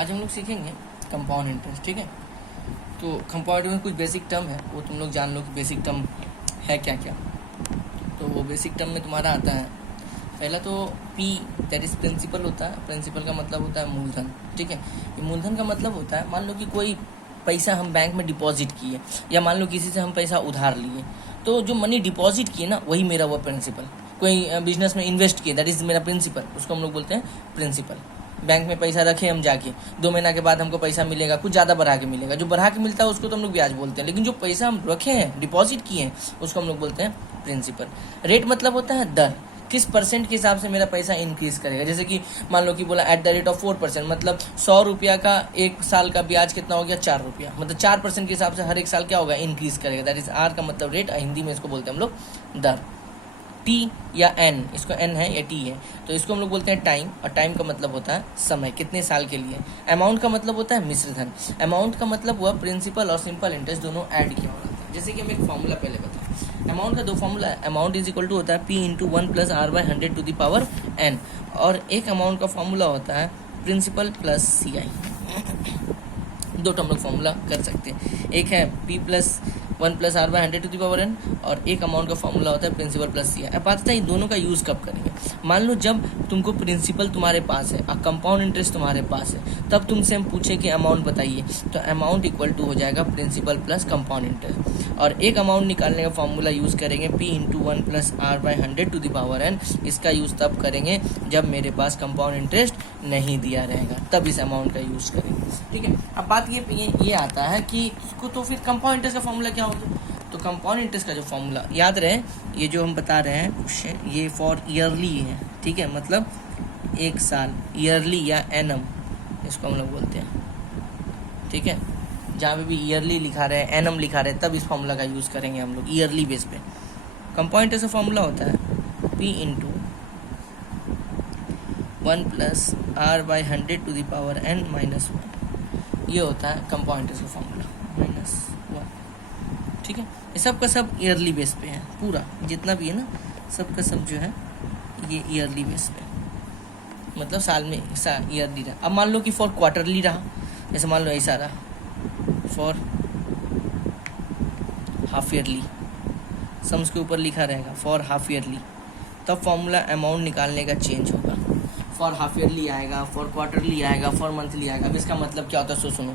आज हम लोग सीखेंगे कंपाउंड इंटरेस्ट। ठीक है, तो कंपाउंड में कुछ बेसिक टर्म है, वो तुम लोग जान लो कि बेसिक टर्म है क्या क्या। तो वो बेसिक टर्म में तुम्हारा आता है पहला तो P, दैट इज प्रिंसिपल होता है। प्रिंसिपल का मतलब होता है मूलधन। ठीक है, ये मूलधन का मतलब होता है, मान लो कि कोई पैसा हम बैंक में डिपॉजिट किए या मान लो किसी से हम पैसा उधार लिए, तो जो मनी डिपॉजिट किए ना वही मेरा वो प्रिंसिपल। कोई बिजनेस में इन्वेस्ट किए, दैट इज मेरा प्रिंसिपल, उसको हम लोग बोलते हैं प्रिंसिपल। बैंक में पैसा रखे हम जाके 2 महीना के बाद हमको पैसा मिलेगा, कुछ ज़्यादा बढ़ा के मिलेगा। जो बढ़ा के मिलता है उसको तो हम लोग ब्याज बोलते हैं, लेकिन जो पैसा हम रखे हैं डिपॉजिट किए हैं उसको हम लोग बोलते हैं प्रिंसिपल। रेट मतलब होता है दर, किस परसेंट के हिसाब से मेरा पैसा इंक्रीज करेगा। जैसे कि मान लो कि बोला एट द रेट ऑफ 4%, मतलब 100 रुपया का एक साल का ब्याज कितना हो गया, 4 रुपया, मतलब 4% के हिसाब से हर एक साल क्या होगा, इंक्रीज करेगा। दैट इज आर का मतलब रेट, हिंदी में इसको बोलते हैं हम लोग दर। टी या एन, इसको एन है या टी है, तो इसको हम लोग बोलते हैं टाइम, और टाइम का मतलब होता है समय, कितने साल के लिए। अमाउंट का मतलब होता है मिश्र धन। अमाउंट का मतलब हुआ प्रिंसिपल और सिंपल इंटरेस्ट दोनों ऐड किया होता है। जैसे कि हम एक फॉर्मूला पहले बताएं, अमाउंट का 2 फॉर्मूला है। अमाउंट इज इक्वल टू होता है P into 1 plus R by 100 to the power N, और एक अमाउंट का फॉर्मूला होता है प्रिंसिपल प्लस CI। दो हम लोग फॉर्मूला कर सकते हैं, एक है P plus 1 plus R by 100 to the power N, और एक अमाउंट का फॉर्मूला होता है प्रिंसिपल प्लस CI। अब बात है इन दोनों का यूज़ कब करेंगे। मान लो जब तुमको प्रिंसिपल तुम्हारे पास है और कंपाउंड इंटरेस्ट तुम्हारे पास है, तब तुमसे हम पूछे कि अमाउंट बताइए, तो अमाउंट इक्वल टू हो जाएगा प्रिंसिपल प्लस कंपाउंड इंटरेस्ट। और एक अमाउंट निकालने का फॉर्मूला यूज़ करेंगे P into 1 plus R by 100 to the power N। इसका यूज़ तब करेंगे जब मेरे पास कंपाउंड इंटरेस्ट नहीं दिया रहेगा, तब इस अमाउंट का यूज़ करेंगे। ठीक है, अब बात ये आता है कि इसको तो फिर कंपाउंड इंटरेस्ट का फॉर्मूला क्या होगा। तो कंपाउंड इंटरेस्ट का जो फॉर्मूला याद रहे, ये जो हम बता रहे हैं ये फॉर ईयरली है। ठीक है, मतलब एक साल, ईयरली या एनम इसको हम लोग बोलते हैं। ठीक है, जहाँ पे भी ईयरली लिखा रहे एनम लिखा रहे तब इस फॉर्मूला का यूज़ करेंगे हम लोग ईयरली बेस पे। कंपाउंड इंटरेस्ट का फॉर्मूला होता है P into 1 plus R by 100 to the power N minus 1, ये होता है कंपाउंड इंटरेस्ट का फॉर्मूला, -1। ठीक है, ये सब का सब ईयरली बेस पे है, पूरा जितना भी है ना सब का सब जो है ये ईयरली बेस पे, मतलब साल में ईयरली रहा। अब मान लो कि फॉर क्वार्टरली रहा, जैसे मान लो ऐसा रहा फॉर हाफ ईयरली, सम्स के ऊपर लिखा रहेगा फॉर हाफ ईयरली, तब फॉर्मूला अमाउंट निकालने का चेंज होगा। फॉर हाफ ईयरली आएगा, फॉर क्वार्टरली आएगा, फॉर मंथली आएगा। अब इसका मतलब क्या होता है, सुनो।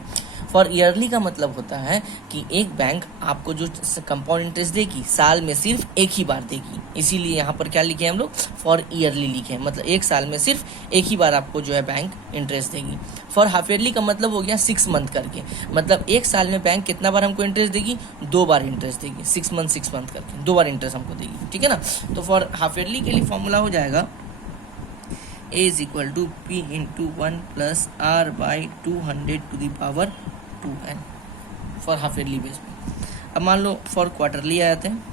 फॉर ईयरली का मतलब होता है कि एक बैंक आपको जो कंपाउंड इंटरेस्ट देगी साल में सिर्फ एक ही बार देगी, इसीलिए यहाँ पर क्या लिखे हम लोग, फॉर ईयरली लिखे हैं, मतलब एक साल में सिर्फ एक ही बार आपको जो है बैंक इंटरेस्ट देगी। फॉर हाफ ईयरली का मतलब हो गया 6 मंथ करके, मतलब एक साल में बैंक कितना बार हमको इंटरेस्ट देगी, 2 बार इंटरेस्ट देगी, 6 मंथ करके 2 बार इंटरेस्ट हमको देगी। ठीक है ना, तो फॉर हाफ ईयरली के लिए फॉर्मूला हो जाएगा A is equal to P into 1 plus R by 200 to the power 2N for half yearly base पे। अब मान लो फॉर क्वार्टरली आ जाते हैं,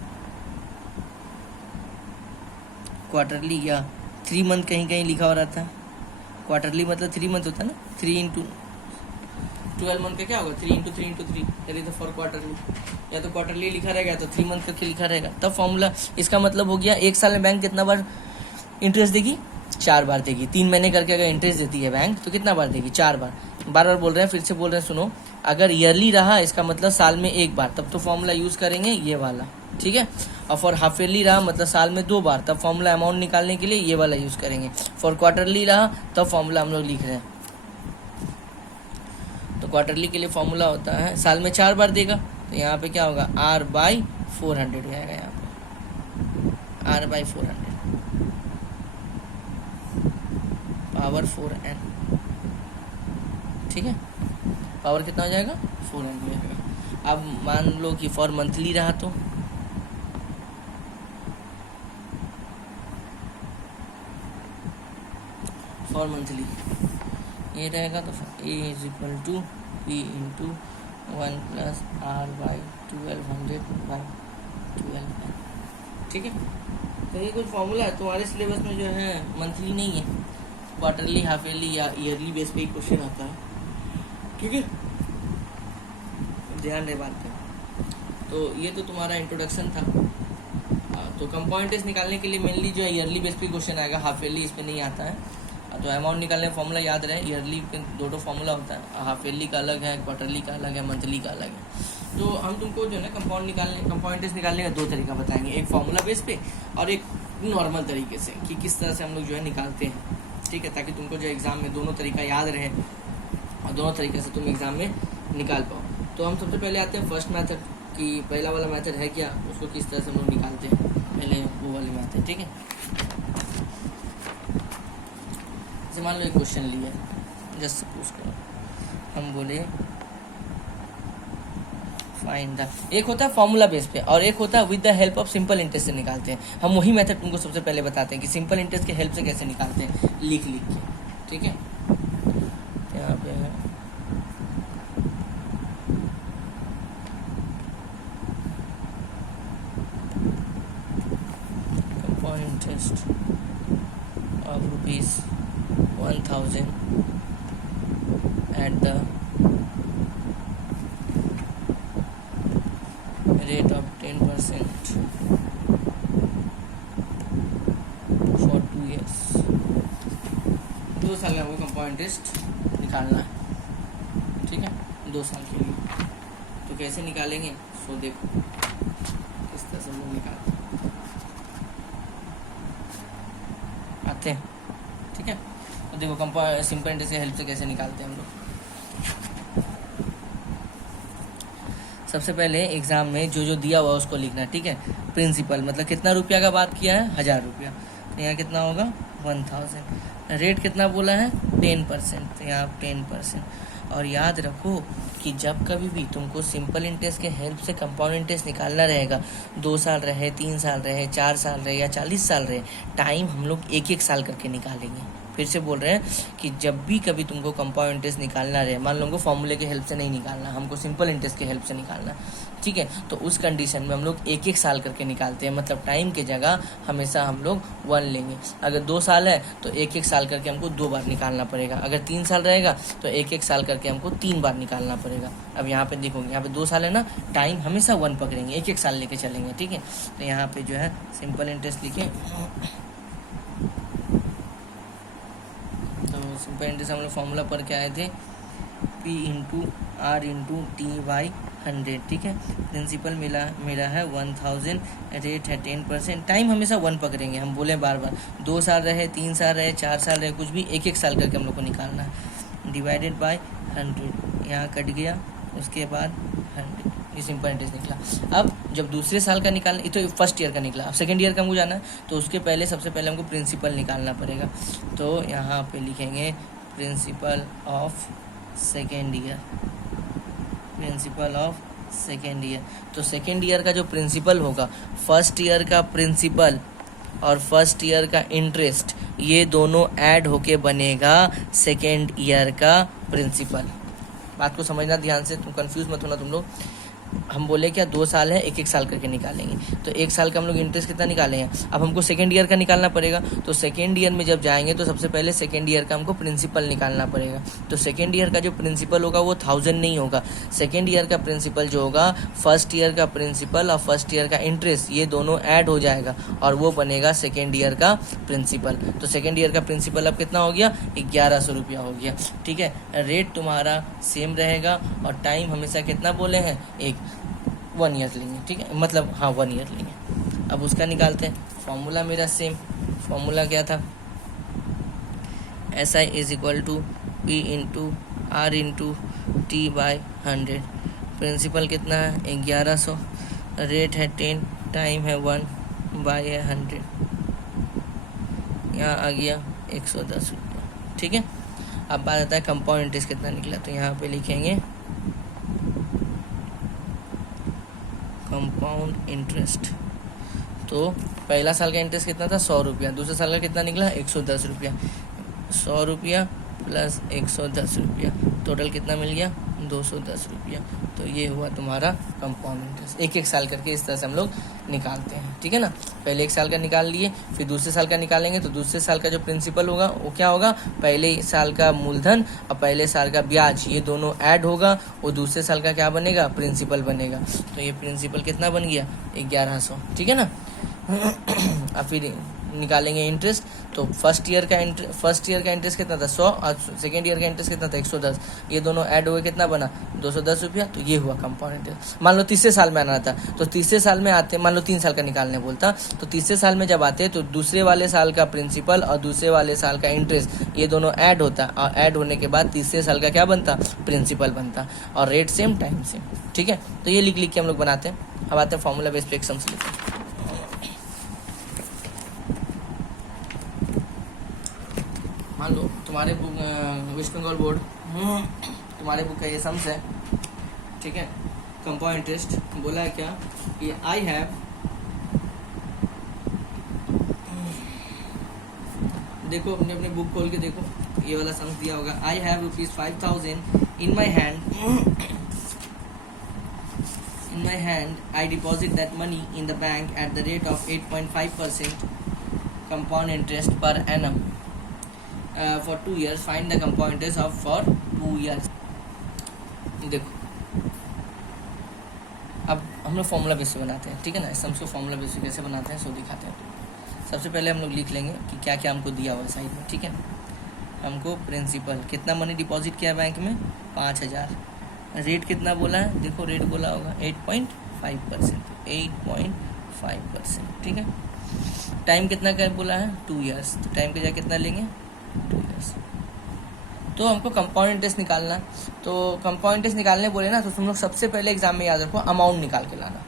क्वार्टरली या 3 मंथ कहीं कहीं लिखा हो रहता है। क्वार्टरली मतलब 3 मंथ होता है ना, 3 इंटू 12 मंथ का क्या होगा, 3 इंटू 3 इंटू 3, चलिए तो फॉर क्वार्टरली, या तो क्वार्टरली लिखा रहेगा तो 3 मंथ करके लिखा रहेगा, तब फॉर्मूला इसका मतलब हो गया एक साल में बैंक कितना बार इंटरेस्ट देगी, 4 बार देगी। 3 महीने करके अगर इंटरेस्ट देती है बैंक तो कितना बार देगी, 4 बार। बार बार बोल रहे हैं, फिर से बोल रहे हैं, सुनो। अगर ईयरली रहा इसका मतलब साल में एक बार, तब तो फॉर्मूला यूज़ करेंगे ये वाला। ठीक है, और फॉर हाफ ईयरली रहा मतलब साल में 2 बार, तब फॉर्मूला अमाउंट निकालने के लिए ये वाला यूज़ करेंगे। फॉर क्वार्टरली रहा तब फॉर्मूला हम लोग लिख रहे हैं, तो क्वार्टरली के लिए फॉर्मूला होता है साल में 4 बार देगा, तो यहाँ पे क्या होगा, R बाई 400 जाएगा, यहाँ पे R बाई 400 पावर 4N। ठीक है, पावर कितना हो जाएगा, 4N हो जाएगा। अब मान लो कि फॉर मंथली रहा तो फॉर मंथली ये रहेगा, तो A is equal to P into 1 plus R by 1200 by 12N। ठीक है, तो ये कुछ फॉर्मूला है तुम्हारे सिलेबस में जो है, मंथली नहीं है, क्वार्टरली, हाफ ईयरली या ईयरली बेस पे ही क्वेश्चन आता है। ठीक है, ध्यान रहे बात पे। तो ये तो तुम्हारा इंट्रोडक्शन था। तो कंपाउंड इंटरेस्ट निकालने के लिए मेनली जो है ईयरली बेस पे क्वेश्चन आएगा, हाफ ईयरली इस पे नहीं आता है। तो अमाउंट निकालने का फॉर्मूला याद रहे, ईयरली के दो फॉर्मूला होता है, हाफ ईयरली का अलग है, क्वार्टरली का अलग है, मंथली का अलग है। तो हम तुमको जो है ना कंपाउंड इंटरेस्ट निकालने का दो तरीका बताएंगे, एक फॉर्मूला बेस पे और एक नॉर्मल तरीके से, कि किस तरह से हम लोग जो है निकालते हैं, ठीक है, ताकि तुमको जो एग्ज़ाम में दोनों तरीका याद रहे और दोनों तरीके से तुम एग्ज़ाम में निकाल पाओ। तो हम सबसे पहले आते हैं फर्स्ट मेथड, कि पहला वाला मेथड है क्या, उसको किस तरह से हम लोग निकालते हैं, पहले वो वाले मेथड, ठीक है। जैसे मान लो एक क्वेश्चन लिया, जस्ट सपोज करो हम बोले फाइंड द, एक होता है फॉर्मूला बेस पे और एक होता है with the help of simple interest से निकालते हैं। हम वही मेथड तुमको सबसे पहले बताते हैं कि सिंपल इंटरेस्ट के हेल्प से कैसे निकालते हैं, लिख के, ठीक है। यहाँ पे है compound interest of ₹1000 at the rate of 10% for 2 years। 2 साल का हमको कंपाउंड इंटरेस्ट निकालना है, ठीक है, 2 साल के लिए। तो कैसे निकालेंगे, सो देखो किस तरह से हम लोग निकालते आते हैं, ठीक है। तो देखो कंपाउंड सिंपल इंटरेस्ट की हेल्प से कैसे निकालते हैं हम लोग। सबसे पहले एग्जाम में जो जो दिया हुआ उसको लिखना, ठीक है। प्रिंसिपल मतलब कितना रुपया का बात किया है, 1000 रुपया, तो यहाँ कितना होगा 1000। रेट कितना बोला है 10%, तो यहाँ 10%। और याद रखो कि जब कभी भी तुमको सिंपल इंटरेस्ट के हेल्प से कंपाउंड इंटरेस्ट निकालना रहेगा, 2 साल रहे, 3 साल रहे, 4 साल रहे या 40 साल रहे, टाइम हम लोग 1-1 साल करके निकालेंगे। फिर से बोल रहे हैं कि जब भी कभी तुमको कंपाउंड इंटरेस्ट निकालना रहे, मान लो हमको फॉर्मूले के हेल्प से नहीं निकालना, हमको सिंपल इंटरेस्ट के हेल्प से निकालना, ठीक है, तो उस कंडीशन में हम लोग 1-1 साल करके निकालते हैं। मतलब टाइम के जगह हमेशा हम लोग 1 लेंगे। अगर 2 साल है तो 1-1 साल करके हमको 2 बार निकालना पड़ेगा। अगर 3 साल रहेगा तो 1-1 साल करके हमको 3 बार निकालना पड़ेगा। अब यहाँ पे देखोगे, यहाँ पे 2 साल है ना, टाइम हमेशा 1 पकड़ेंगे, 1-1 साल लेके चलेंगे, ठीक है। तो यहाँ पे जो है सिंपल इंटरेस्ट लिखे, सिंपल इंटरेस्ट हम लोग फॉर्मूला पढ़ के आए थे, P/R/T/100, ठीक है। प्रिंसिपल मेरा है 1000, रेट है 10%, टाइम हमेशा 1 पकड़ेंगे, हम बोले बार बार, 2 साल रहे, 3 साल रहे, 4 साल रहे, कुछ भी 1-1 साल करके हम लोग को निकालना है। डिवाइडेड बाय 100, यहाँ कट गया, उसके बाद 100, ये सिंपल इंटरेस्ट निकला। अब जब दूसरे साल का निकालना, ये तो फर्स्ट ईयर का निकला, अब सेकेंड ईयर का हमको जाना है, तो उसके पहले सबसे पहले हमको प्रिंसिपल निकालना पड़ेगा। तो यहाँ पे लिखेंगे principle of second year, principle of second year. तो सेकेंड ईयर का जो प्रिंसिपल होगा, फर्स्ट ईयर का प्रिंसिपल और फर्स्ट ईयर का इंटरेस्ट, ये दोनों ऐड होके बनेगा सेकेंड ईयर का प्रिंसिपल। बात को समझना ध्यान से, तुम कंफ्यूज मत होना तुम लोग। हम बोले क्या 2 साल है, 1-1 साल करके निकालेंगे, तो 1 साल का हम लोग इंटरेस्ट कितना निकालेंगे। अब हमको सेकेंड ईयर का निकालना पड़ेगा, तो सेकेंड ईयर में जब जाएंगे तो सबसे पहले सेकेंड ईयर का हमको प्रिंसिपल निकालना पड़ेगा। तो सेकेंड ईयर का जो प्रिंसिपल होगा वो 1000 नहीं होगा, सेकेंड ईयर का प्रिंसिपल जो होगा, फर्स्ट ईयर का प्रिंसिपल और फर्स्ट ईयर का इंटरेस्ट, ये दोनों ऐड हो जाएगा और वो बनेगा सेकेंड ईयर का प्रिंसिपल। तो सेकेंड ईयर का प्रिंसिपल अब कितना हो गया, 1100 रुपया हो गया, ठीक है। रेट तुम्हारा सेम रहेगा और टाइम हमेशा कितना बोले हैं, 1 ईयर लेंगे, ठीक है, मतलब हाँ 1 ईयर लेंगे। अब उसका निकालते हैं, फॉर्मूला मेरा सेम, फॉर्मूला क्या था, SI = P/R/T/100, प्रिंसिपल कितना है 1100, रेट है 10, टाइम है 1/100, यहाँ आ गया 110 रुपया, ठीक है। अब बात आता है कंपाउंड इंटरेस्ट कितना निकला, तो यहाँ पे लिखेंगे कंपाउंड इंटरेस्ट। तो पहला साल का इंटरेस्ट कितना था 100 रुपया, दूसरे साल का कितना निकला 110 रुपया, 100 रुपया प्लस 110 रुपया, टोटल कितना मिल गया 210 रुपया। तो ये हुआ तुम्हारा कंपाउंड इंटरेस्ट। 1-1 साल करके इस तरह से हम लोग निकालते हैं, ठीक है ना। पहले 1 साल का निकाल लिए, फिर दूसरे साल का निकालेंगे, तो दूसरे साल का जो प्रिंसिपल होगा वो क्या होगा, पहले साल का मूलधन और पहले साल का ब्याज, ये दोनों ऐड होगा, वो दूसरे साल का क्या बनेगा, प्रिंसिपल बनेगा। तो ये प्रिंसिपल कितना बन गया 1100, ठीक है ना। और फिर निकालेंगे इंटरेस्ट, तो फर्स्ट ईयर का इंटरेस्ट कितना था 100 और सेकेंड ईयर का इंटरेस्ट कितना था 110, ये दोनों ऐड हुए कितना बना 210 रुपया, तो ये हुआ कंपाउंड इंटरेस्ट। मान लो तीसरे साल में आना था, तो तीसरे साल में आते, मान लो 3 साल का निकालने बोलता, तो तीसरे साल में जब आते तो दूसरे वाले साल का प्रिंसिपल और दूसरे वाले साल का इंटरेस्ट ये दोनों ऐड होता, और ऐड होने के बाद तीसरे साल का क्या बनता, प्रिंसिपल बनता, और रेट सेम टाइम सेम। ठीक है, तो ये लिख के हम लोग बनाते हैं। अब आते हैं फॉर्मूला बेस पे एक सम्स लिखते हैं। मान लो तुम्हारे बुक वेस्ट बंगाल बोर्ड तुम्हारे बुक का ये सम्स है, ठीक है। कंपाउंड इंटरेस्ट बोला है क्या, ये आई हैव, देखो अपने अपने बुक खोल के देखो, ये वाला सम्स दिया होगा, I have ₹5,000 in my hand, I deposit that money in the bank at the rate of 8.5% compound interest per annum for 2 years. Find the compound interest of for 2 years. देखो अब हम लोग फॉर्मूला बेस से बनाते हैं, ठीक है ना। सम्स को फॉर्मूला बेस से कैसे बनाते हैं सो दिखाते हैं। सबसे पहले हम लोग लिख लेंगे कि क्या क्या हमको दिया हुआ साइड में, ठीक है। हमको प्रिंसिपल कितना मनी डिपॉजिट किया बैंक में 5,000, रेट कितना बोला है, देखो रेट बोला होगा 8.5%, 8.5%, ठीक है। टाइम कितना का बोला है 2 इयर्स, तो टाइम की जगह कितना लेंगे 2 इयर्स। तो हमको कंपाउंड इंटरेस्ट निकालना, तो कंपाउंड इंटरेस्ट निकालने बोले ना, तो तुम लोग सबसे पहले एग्जाम में याद रखो अमाउंट निकाल के लाना,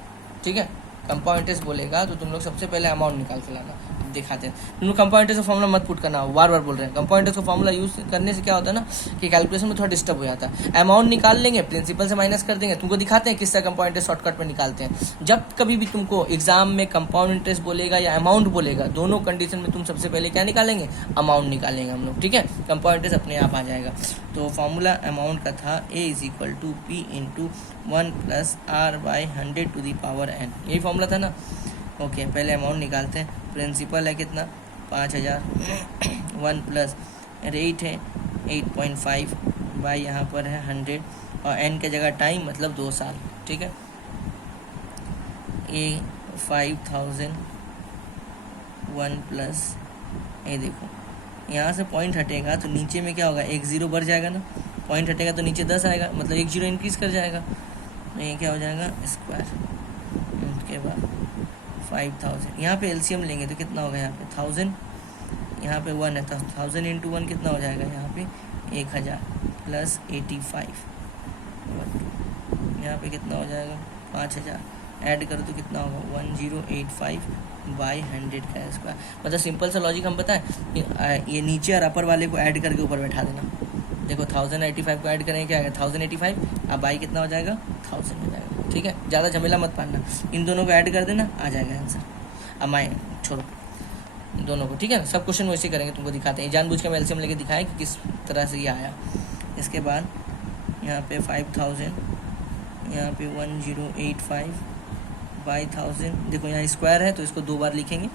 ठीक है। कंपाउंड इंटरेस्ट बोलेगा तो तुम लोग सबसे पहले अमाउंट निकाल के लाना। दिखाते हैं तुम लोग कंपाउंड इंटरेस्ट का फॉर्मूला मत पुट करना, बार बार बोल रहे हैं। कंपाउंड इंटरेस्ट का फॉर्मूला यूज करने से क्या होता है ना कि कैलकुलेशन में थोड़ा डिस्टर्ब हो जाता है। अमाउंट निकाल लेंगे, प्रिंसिपल से माइनस कर देंगे, तुमको दिखाते हैं किस तरह कंपाउंड इंटरेस्ट शॉर्टकट में निकालते हैं। जब कभी भी तुमको एग्जाम में कंपाउंड इंटरेस्ट बोलेगा या अमाउंट बोलेगा, दोनों कंडीशन में तुम सबसे पहले क्या निकालेंगे, अमाउंट निकालेंगे हम लोग, ठीक है। कंपाउंड इंटरेस्ट अपने आप आ जाएगा। तो फॉर्मूला अमाउंट का था A = P × 1 + R/100⁴ यही फॉर्मूला था ना। ओके, पहले अमाउंट निकालते हैं। प्रिंसिपल है कितना 5,000, 1 प्लस रेट है 8.5 बाई यहाँ पर है 100, और n के जगह टाइम मतलब 2 साल, ठीक है। ये 5,000 1 प्लस, ये देखो यहाँ से पॉइंट हटेगा तो नीचे में क्या होगा, 1 0 बढ़ जाएगा ना, पॉइंट हटेगा तो नीचे 10 आएगा, मतलब 1 0 इंक्रीज कर जाएगा, तो ये क्या हो जाएगा स्क्वायर। उसके बाद 5,000 यहाँ पे एलसीएम लेंगे तो कितना होगा, यहाँ पे 1000, यहाँ पे 1 है तो 1000 × 1 कितना हो जाएगा, यहाँ पे 1000 + 85, यहाँ पे कितना हो जाएगा 5000, ऐड करो तो कितना होगा 1085 बाई 100 का स्क्वायर। मतलब सिंपल सा लॉजिक हम बताएं, ये नीचे और अपर वाले को ऐड करके ऊपर बैठा देना। देखो 1085 को ऐड करेंगे क्या आएगा 1085, अब बाई कितना हो जाएगा 1000 हो जाएगा, ठीक है। ज़्यादा झमेला मत पालना, इन दोनों को ऐड कर देना आ जाएगा आंसर। अब मैं छोड़ो दोनों को, ठीक है ना। सब क्वेश्चन वैसे करेंगे, तुमको दिखाते हैं, जानबूझ के एलसीएम लेके दिखाएं कि किस तरह से ये आया। इसके बाद यहाँ पे 5000, यहाँ पे 1085 बाई 1000, देखो यहाँ स्क्वायर है तो इसको 2 बार लिखेंगे,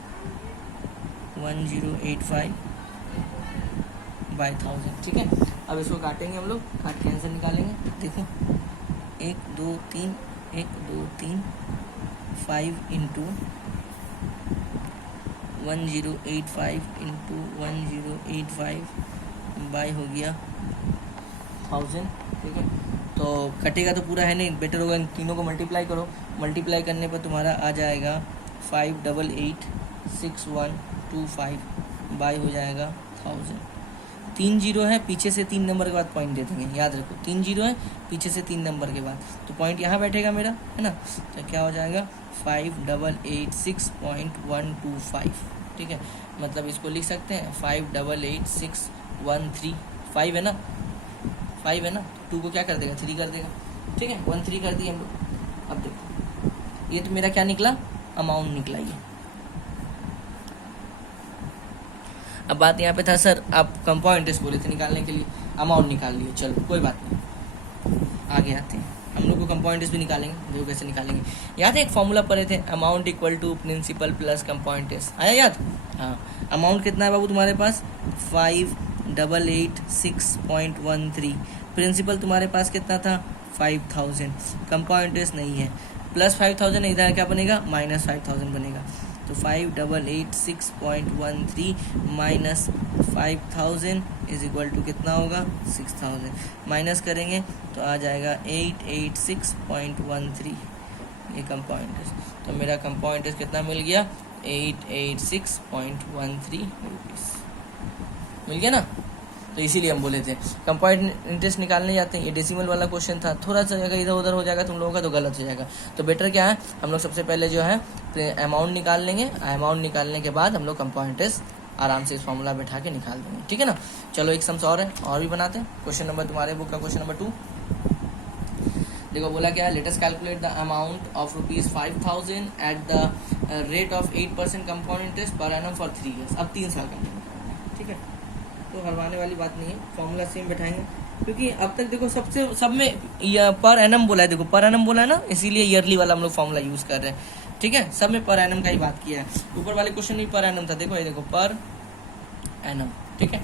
1085 बाई 1000, ठीक है। अब इसको काटेंगे हम लोग, काट के आंसर निकालेंगे। देखो 1 2 3 1 2 3 5 × 1085 × 1085 बाई हो गया 1000, ठीक है। तो कटेगा तो पूरा है नहीं, बेटर होगा इन तीनों को मल्टीप्लाई करो। मल्टीप्लाई करने पर तुम्हारा आ जाएगा 5886125 बाई हो जाएगा 1000। 3 0 है, पीछे से 3 नंबर के बाद पॉइंट दे देंगे, याद रखो 3 0 है, पीछे से 3 नंबर के बाद, तो पॉइंट यहाँ बैठेगा मेरा, है ना। तो क्या हो जाएगा 5886.125, ठीक है। मतलब इसको लिख सकते हैं 588613, 5 है ना, 5 है ना, 2 को क्या कर देगा 3 कर देगा, ठीक है। 13 कर दिए हम लोग। अब देखो ये तो मेरा क्या निकला, अमाउंट निकला ये। अब बात यहाँ पे था सर आप कंपाउंड इंटरेस्ट बोले थे निकालने के लिए, अमाउंट निकाल लिए, चलो कोई बात नहीं, आगे आते हैं। हम लोग को कंपाउंड इंटरेस्ट भी निकालेंगे, देखो कैसे निकालेंगे। याद है एक फॉर्मूला पढ़े थे, amount = principal plus compound interest, आया याद। हाँ, अमाउंट कितना है बाबू तुम्हारे पास 5886.13, प्रिंसिपल तुम्हारे पास कितना था 5000, कंपाउंड इंटरेस्ट नहीं है, प्लस 5000 इधर क्या बनेगा -5000 बनेगा। तो 5886.13 माइनस 5000 इज इक्वल टू कितना होगा 6000, माइनस करेंगे तो आ जाएगा 886.13, ये कंपाउंड इंटरेस्ट। तो मेरा कंपाउंड इंटरेस्ट कितना मिल गया 886.13 रुपीज़ मिल गया ना। तो इसीलिए हम बोले थे कंपाउंड इंटरेस्ट निकालने जाते हैं, ये डेसिमल वाला क्वेश्चन था, थोड़ा सा अगर इधर उधर हो जाएगा तुम लोगों का तो गलत हो जाएगा। तो बेटर क्या है हम लोग सबसे पहले जो है अमाउंट निकाल लेंगे, अमाउंट निकालने के बाद हम लोग कंपाउंड इंटरेस्ट आराम से इस फॉर्मूला बैठा के निकाल देंगे, ठीक है ना। चलो एक सम्स और है, और भी बनाते हैं। क्वेश्चन नंबर तुम्हारे बुक का क्वेश्चन नंबर 2 देखो, बोला क्या है, let us calculate the amount of ₹5000 at the rate of 8% compound interest per annum for 3 years. अब 3 साल का, ठीक है, तो हरवाने वाली बात नहीं है, फॉर्मूला सेम बैठाएंगे, क्योंकि अब तक देखो सब में पर एनम बोला है, देखो पर एनम बोला है ना, इसीलिए ईयरली वाला हम लोग फॉर्मूला यूज कर रहे हैं, ठीक है। सब में पर एनम का ही बात किया है, ऊपर वाले क्वेश्चन में पर एनम था, देखो ये देखो पर एनम, ठीक है।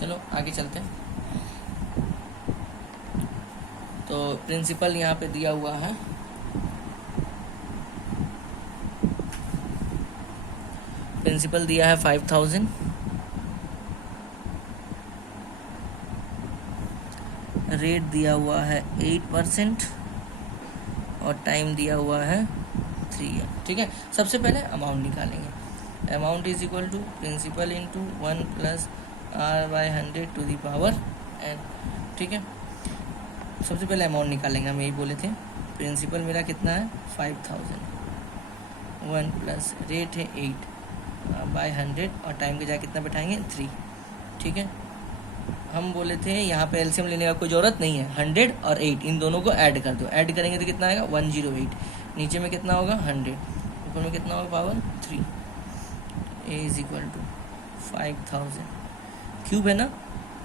चलो आगे चलते हैं। तो प्रिंसिपल यहाँ पे दिया हुआ है, प्रिंसिपल दिया है 5000, रेट दिया हुआ है 8% और टाइम दिया हुआ है 3 ईयर, ठीक है। सबसे पहले अमाउंट निकालेंगे, amount is equal to principal into 1 plus R/100 to the power n, ठीक है। सबसे पहले अमाउंट निकालेंगे, हम यही बोले थे, प्रिंसिपल मेरा कितना है 5000, 1 प्लस रेट है 8/100 और टाइम के जगह कितना बैठाएंगे 3, ठीक है। हम बोले थे यहाँ पे एलसीएम लेने का कोई ज़रूरत नहीं है, 100 और 8 इन दोनों को ऐड कर दो, ऐड करेंगे तो कितना आएगा 108, नीचे में कितना होगा 100, ऊपर में कितना होगा power 3, A is equal to 5000 cube है ना,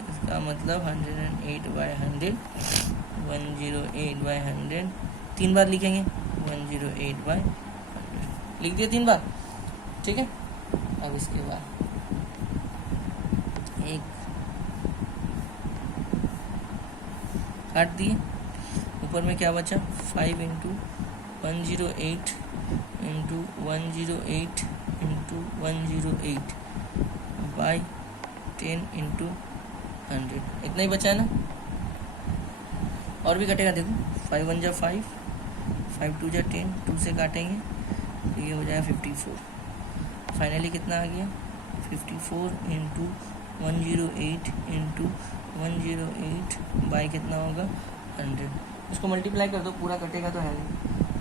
इसका मतलब 108/100, 108/100 3 बार लिखेंगे, 108/100 लिख दिया 3 बार, ठीक है। अब इसके बाद एक काट दिए, ऊपर में क्या बचा 5 into 108 into 108 into 108 by 10 into 100, इतना ही बचा है ना। और भी कटेगा, देखो 5 1 जा 5, 5 2 जा 10, 2 से काटेंगे तो ये हो जाएगा 54, फाइनली कितना आ गया 54 इंटू 108 इंटू 108 बाई कितना होगा 100, इसको मल्टीप्लाई कर दो, पूरा कटेगा तो है नहीं,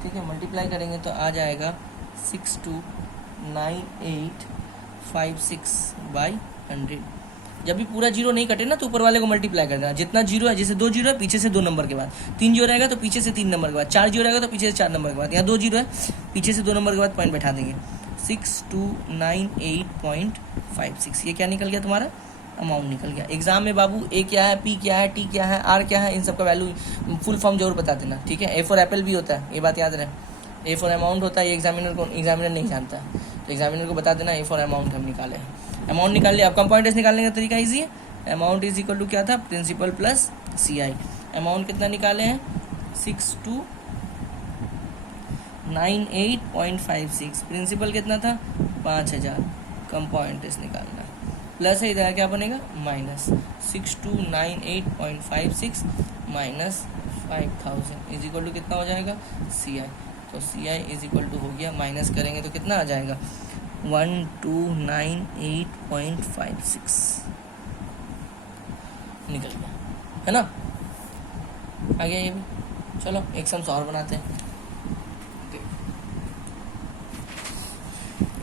ठीक है। मल्टीप्लाई करेंगे तो आ जाएगा 629856/100। जब भी पूरा जीरो नहीं कटे ना तो ऊपर वाले को मल्टीप्लाई कर देना, जितना जीरो है, जैसे 2 जीरो है पीछे से 2 नंबर के बाद, 3 जीरो रहेगा तो पीछे से 3 नंबर के बाद, 4 जीरो रहेगा तो पीछे से 4 नंबर के बाद, यहाँ 2 जीरो है पीछे से 2 नंबर के बाद पॉइंट बैठा देंगे, 6298.56, ये क्या निकल गया तुम्हारा अमाउंट निकल गया। एग्जाम में बाबू ए क्या है, पी क्या है, टी क्या है, आर क्या है, इन सब का वैल्यू फुल फॉर्म जरूर बता देना, ठीक है। ए फॉर एप्पल भी होता है, ये बात याद रहे, ए फॉर अमाउंट होता है, ये एग्जामिनर नहीं जानता है, तो एग्जामिनर को बता देना ए फॉर अमाउंट हम निकाले हैं। अमाउंट निकाल लिया, अब कंपाउंड इंटरेस्ट निकालने का तरीका ईजी है, अमाउंट इज इक्वल टू क्या था प्रिंसिपल प्लस CI। अमाउंट कितना निकाले हैं 6298.56, प्रिंसिपल कितना था 5000, कंपाउंड इंटरेस्ट निकालना, प्लस है इधर क्या बनेगा minus 6298.56 minus 5000 is equal to कितना हो जाएगा CI। तो CI इज इक्वल टू हो गया, माइनस करेंगे तो कितना आ जाएगा 1298.56 निकल गया, है ना। आ गया ये भी। चलो एक सम्स और बनाते हैं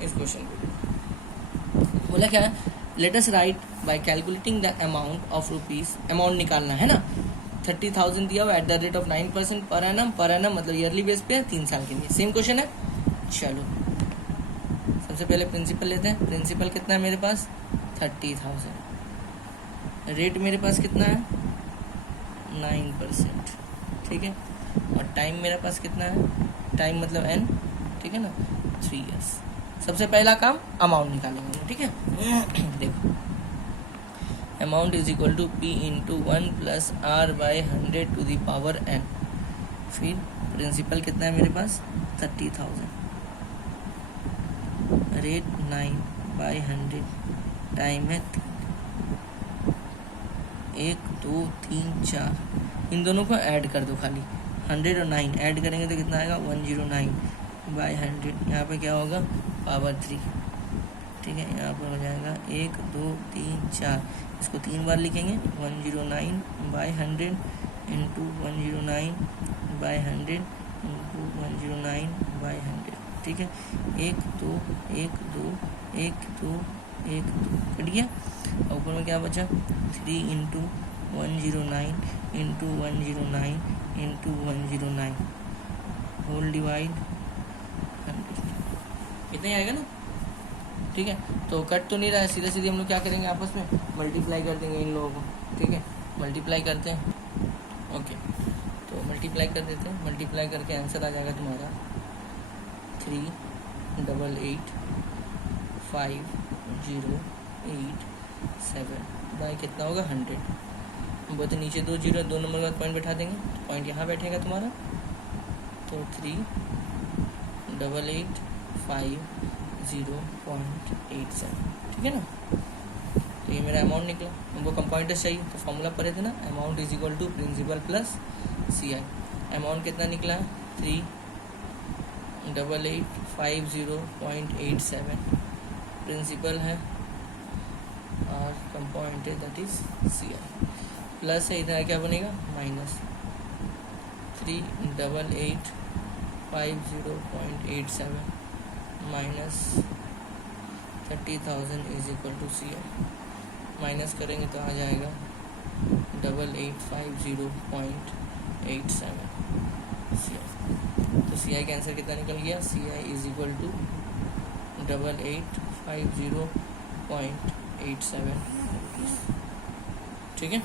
इस क्वेश्चन को। बोला क्या है, let us right bye calculating the amount of rupees, amount निकालना है ना, 30,000 दिया हुआ at the rate of 9% per annum मतलब ईयरली बेस पे 3 साल के लिए, सेम क्वेश्चन है। चलो सबसे पहले प्रिंसिपल लेते हैं, प्रिंसिपल कितना है मेरे पास 30,000, रेट मेरे पास कितना है 9%, ठीक है, और टाइम मेरे पास कितना है, टाइम मतलब n, ठीक है ना 3 ईयर्स। सबसे पहला काम अमाउंट निकालेंगे, ठीक है। देखो amount is equal to P into 1 plus R/100 to the power n, फिर प्रिंसिपल कितना है मेरे पास 30,000, रेट 9/100 टाइम है 1 2 3 4, इन दोनों को ऐड कर दो खाली, 100 और 9 ऐड करेंगे तो कितना आएगा 109/100। यहाँ पे क्या होगा पावर 3, ठीक है। यहाँ पर हो जाएगा 1 2 3 4, इसको 3 बार लिखेंगे 109/100 इंटू 109/100 इंटू 109/100, ठीक है। 1 2 1 2 1 2 1 2 कट गया। और ऊपर में क्या बचा 3 into 109 into 109 into 109 whole divide 100, इतना ही आएगा ना, ठीक है। तो कट तो नहीं रहा है, सीधे सीधे हम लोग क्या करेंगे आपस में मल्टीप्लाई कर देंगे इन लोगों को, ठीक है। मल्टीप्लाई करते हैं, ओके। तो मल्टीप्लाई कर देते हैं, मल्टीप्लाई करके आंसर आ जाएगा तुम्हारा 388,508,7 बाई कितना होगा 100। वो तो नीचे 2 जीरो, 2 नंबर का पॉइंट बैठा देंगे, तो पॉइंट यहाँ बैठेगा तुम्हारा, तो 388,508,7, ठीक है ना। तो ये मेरा अमाउंट निकला। हमको कंपाउंडर्स चाहिए, तो फॉर्मूला पढ़े थे ना, amount is equal to principal plus CI। Amount कितना निकला 388,508,7, प्रिंसिपल है और कंपाउंड है दैट इज CI, प्लस है इधर क्या बनेगा minus 388,508,7 minus 30,000 is equal to CI। माइनस करेंगे तो आ जाएगा 8850.87 CI। तो CI का आंसर कितना निकल गया, CI इज इक्वल टू 8850.87, ठीक है।